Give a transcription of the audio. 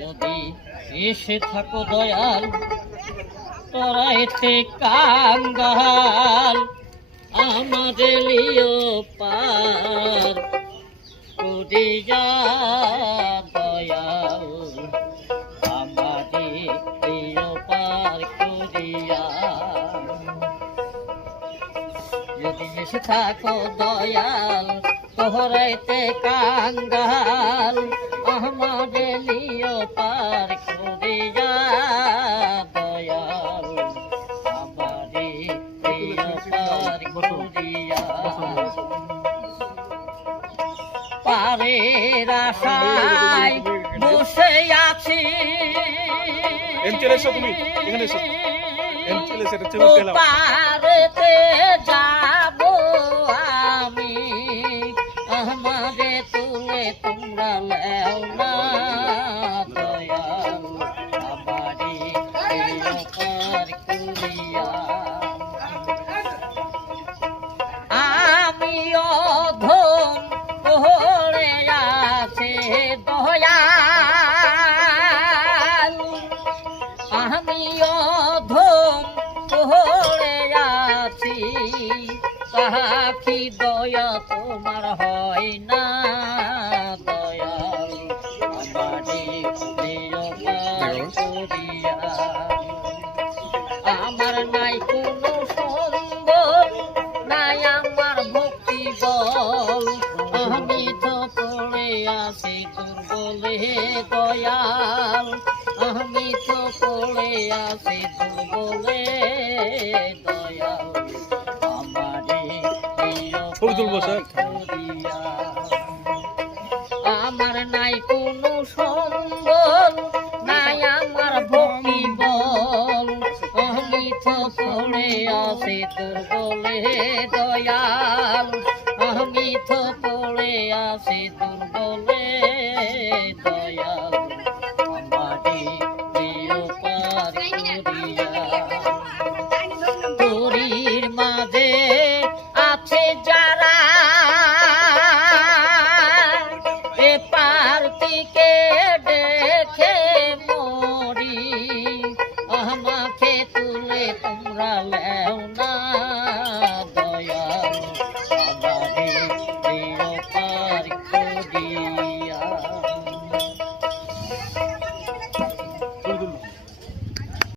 যদি এসে থাকো দয়াল তোরাইতে কাঙ্গাল আমাদের লিও পার করিয়া দয়াল আমাদের লিও পার করিয়া যদি এসে থাকো দয়াল তোরাইতে কাঙ্গাল আমাদের লিও পার করিয়া দয়াল আমাদের লিও পার করিয়া পারের আশায় বসে আছি পারেতে যাব আমি আমারে তুলে তোমরা লেও না দয়াল আমারে পার করিয়া আমি অধম পড়ে আছে দয়াল আমি অধম পড়ে আছি সাক্ষী দয়া তোমার হয় না দয়াল আমারে পার করিয়া আমার নাই কোনো সম্বল নাই আমার ভক্তি বল আমি তো পড়ে আছি দুর্বলে দয়াল আমি তো পড়ে আছি দুর্বলে দয়াল আমারে আমার নাই কোনো সম্বল নাই আমার ভক্তি বল আমি তো পড়ে আছি দুর্বলে দয়াল আমি তো পড়ে আছি দুর্বলে দয়াল আমারে পার করিয়া তোরির মাঝে আছে যারা এ পার থেকে দেখে মরি আমাকে তুলে তোমরা লেও না